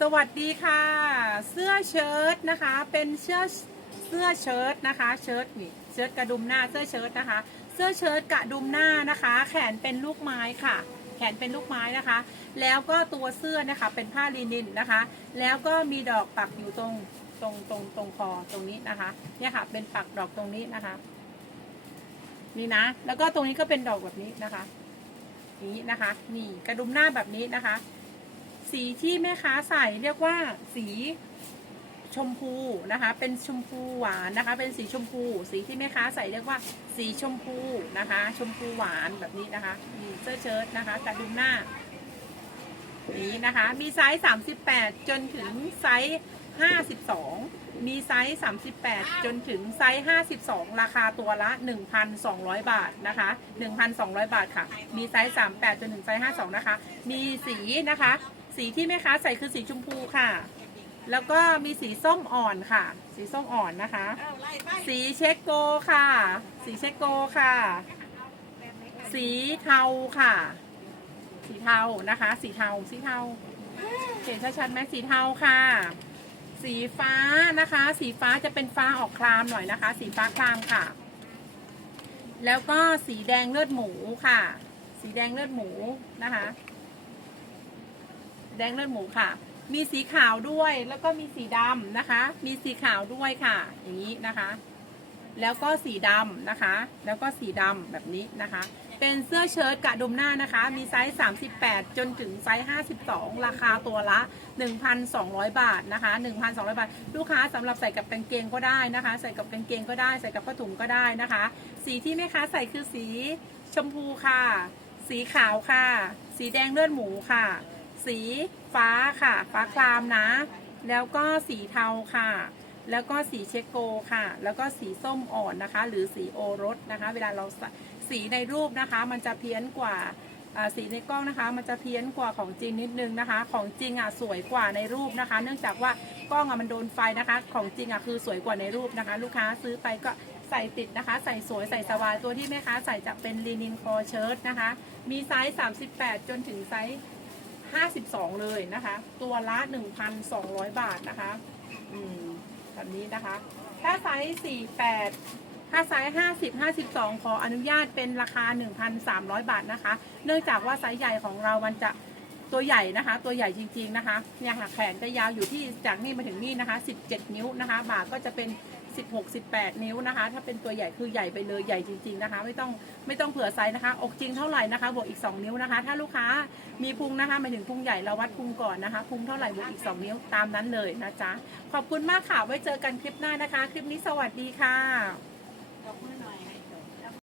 สวัสดีค่ะ เสื้อเชิ้ตนะคะ เป็นเสื้อเสื้อเชิ้ตนะคะ เชิ้ตนี่เชิ้ตกระดุมหน้าเสื้อเชิ้ตนะคะ เสื้อเชิ้ตกระดุมหน้านะคะ แขนเป็นลูกไม้ค่ะ แขนเป็นลูกไม้นะคะ แล้วก็ตัวเสื้อนะคะเป็นผ้าลินินนะคะ แล้วก็มีดอกปักอยู่ตรงตรงตรงตรงคอตรงนี้นะคะ เนี่ยค่ะเป็นปักดอกตรงนี้นะคะ นี่นะ แล้วก็ตรงนี้ก็เป็นดอกแบบนี้นะคะนี้นะคะ นี่กระดุมหน้าแบบนี้นะคะ สีที่แม่ค้าใส่เรียกว่าสีชมพูนะคะ เป็นชมพูหวานนะคะ เป็นสีชมพู สีที่แม่ค้าใส่เรียกว่า สีชมพูนะคะ ชมพูหวานแบบนี้นะคะนี่เสื้อเชิ้ตนะคะกระดุมหน้า นี้นะคะ มีไซส์ 38 จนถึงไซส์ 52 มีไซส์ 38 จนถึงไซส์ 52 ราคาตัวละ 1,200 บาทนะคะ 1,200 บาทค่ะ มีไซส์ 38 จนถึงไซส์ 52 นะคะ มีสีนะคะ สีที่แม่ค้าใส่คือสีชมพูค่ะ แล้วก็มีสีส้มอ่อนค่ะ สีส้มอ่อนนะคะ สีเช็คโกค่ะ สีเช็คโกค่ะ สีเทาค่ะ สีเทานะคะ สีเทาสีเทาเห็นชัดๆไหมสีเทาค่ะ สีฟ้านะคะ สีฟ้าจะเป็นฟ้าออกครามหน่อยนะคะ สีฟ้าครามค่ะ แล้วก็สีแดงเลือดหมูค่ะ สีแดงเลือดหมูนะคะแดงเลือดหมูค่ะ มีสีขาวด้วยแล้วก็มีสีดำนะคะ มีสีขาวด้วยค่ะ อย่างนี้นะคะ แล้วก็สีดำนะคะ แล้วก็สีดำแบบนี้นะคะ เป็นเสื้อเชิ้ตกระดุมหน้านะคะ มีไซส์ 38 จนถึงไซส์ 52 ราคาตัวละ 1,200 บาทนะคะ 1,200 บาท ลูกค้าสำหรับใส่กับกางเกงก็ได้นะคะ ใส่กับกางเกงก็ได้ ใส่กับผ้าถุงก็ได้นะคะ สีที่แม่ค้าใส่คือสีชมพูค่ะ สีขาวค่ะ สีแดงเลือดหมูค่ะ สีฟ้าค่ะ ฟ้าครามนะ แล้วก็สีเทาค่ะ แล้วก็สีเชโกค่ะ แล้วก็สีส้มอ่อนนะคะ หรือสีโอรสนะคะ เวลาเราสีในรูปนะคะ มันจะเพี้ยนกว่าอ่าสีในกล้องนะคะ มันจะเพี้ยนกว่าของจริงนิดนึงนะคะ ของจริงอะสวยกว่าในรูปนะคะ เนื่องจากว่ากล้องอะมันโดนไฟนะคะ ของจริงอะคือสวยกว่าในรูปนะคะ ลูกค้าซื้อไปก็ใส่ติดนะคะ ใส่สวยใส่สบายตัวที่แม่ค้าใส่จะเป็นลีนินคอเชิ้ตนะคะ มีไซส์ 38 จนถึงไซส์ 52 เลยนะคะ ตัวละ 1,200 บาทนะคะ อืมแบบนี้นะคะ ถ้าไซส์48ถ้าไซส์ 50 52 ขออนุญาตเป็นราคา 1,300 บาทนะคะ เนื่องจากว่าไซส์ใหญ่ของเรามันจะตัวใหญ่นะคะ ตัวใหญ่จริง ๆนะคะเนี่ยค่ะแขนจะยาวอยู่ที่จากนี่มาถึงนี่นะคะ 17 นิ้วนะคะ บ่าก็จะเป็น 16 18 นิ้วนะคะ ถ้าเป็นตัวใหญ่คือใหญ่ไปเลยใหญ่จริง ๆนะคะ ไม่ต้องไม่ต้องเผื่อไซส์นะคะ อกจริงเท่าไหร่นะคะบวกอีก 2 นิ้วนะคะ ถ้าลูกค้ามีพุงนะคะหมายถึงพุงใหญ่เราวัดพุงก่อนนะคะพุงเท่าไหร่บวกอีก 2 นิ้วตามนั้นเลยนะจ๊ะขอบคุณมากค่ะไว้เจอกันคลิปหน้านะคะ คลิปนี้สวัสดีค่ะขอบคุณ